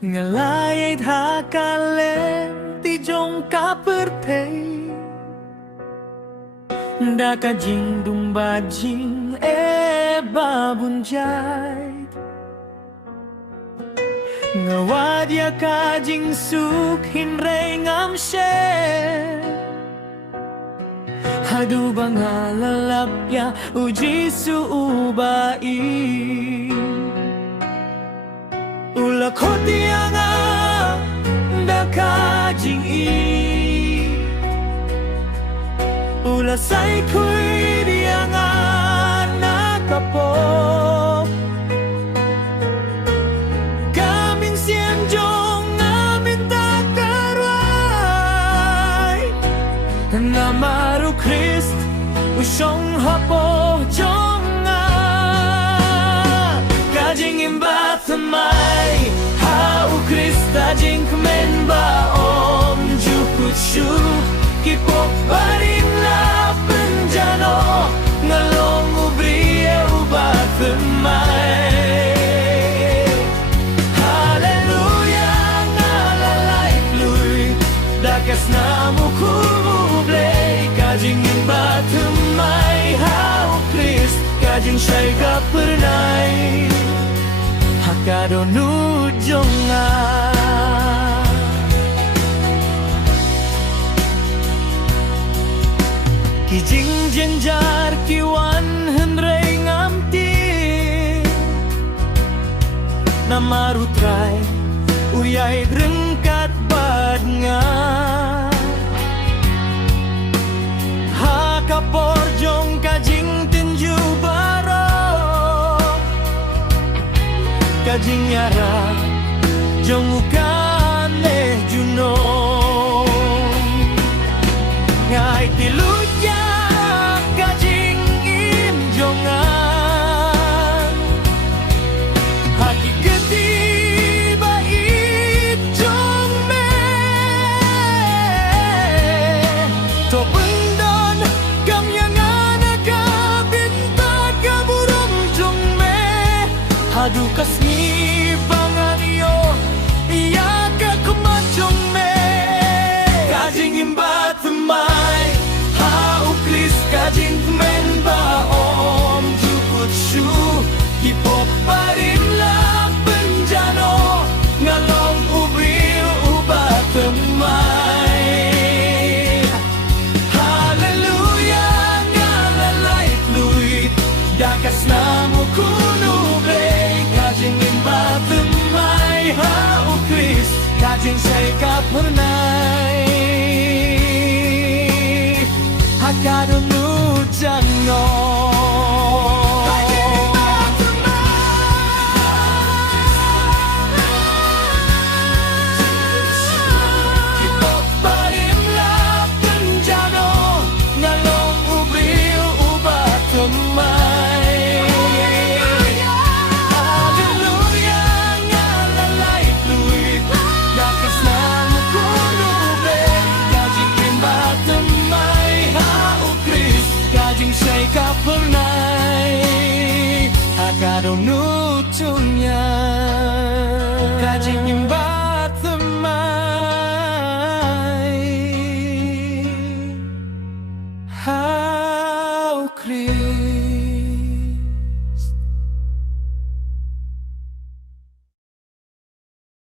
Ngalay takalem ti jong kapertay Daka jing dumba jing babunjay Ngawadya ka jing suk hinray ngamshe Hadu bang alalapya uji suubai Ulakot niya nga nakajing Ulasay ko'y niya nga nakapok Kaming siyemjong amin takaray Na maru Christ usyong hapo jong nga Kajing imbat may Hau Krista jing kmen ba om jukut syu Kipok barin la penjano Ngalong ubri ubat may Haleluya ngalalay luy Dakas na mukublay Kajing imbat may Hau Krist Kajing siya'y kapernay Hakado nujonga Kijing jenjar kiwan henray ngamti Namarutray uyay drengkat bad nga Hakaporjong kajing tinju baro Kajing yara jong ukan juno Ngai tilutya kajing injongan Haki ketiba itjong me To pendon kamyangan agabintad kaburong jong me Hadu kasni bangan iyo iya ka kumajong me Kajing imbat may Hau Kris kajing men ba om jukut syu Kipok parin la penjano Ngalong ubri ubat may Haleluya ngalalay fluid Dakas na mo kunublay Kajing imbat may Hau Kris Kajing siya'y kapernay Hakado nujango Kipok barim la penjano Ngalong ubri ubat may Haleluya ngalalay fluid Dakas na mukunublay Kajing imbat may Hau Kris Kajing siya'y kapernay Hakado nutunya Kajing imbat may Hau Kris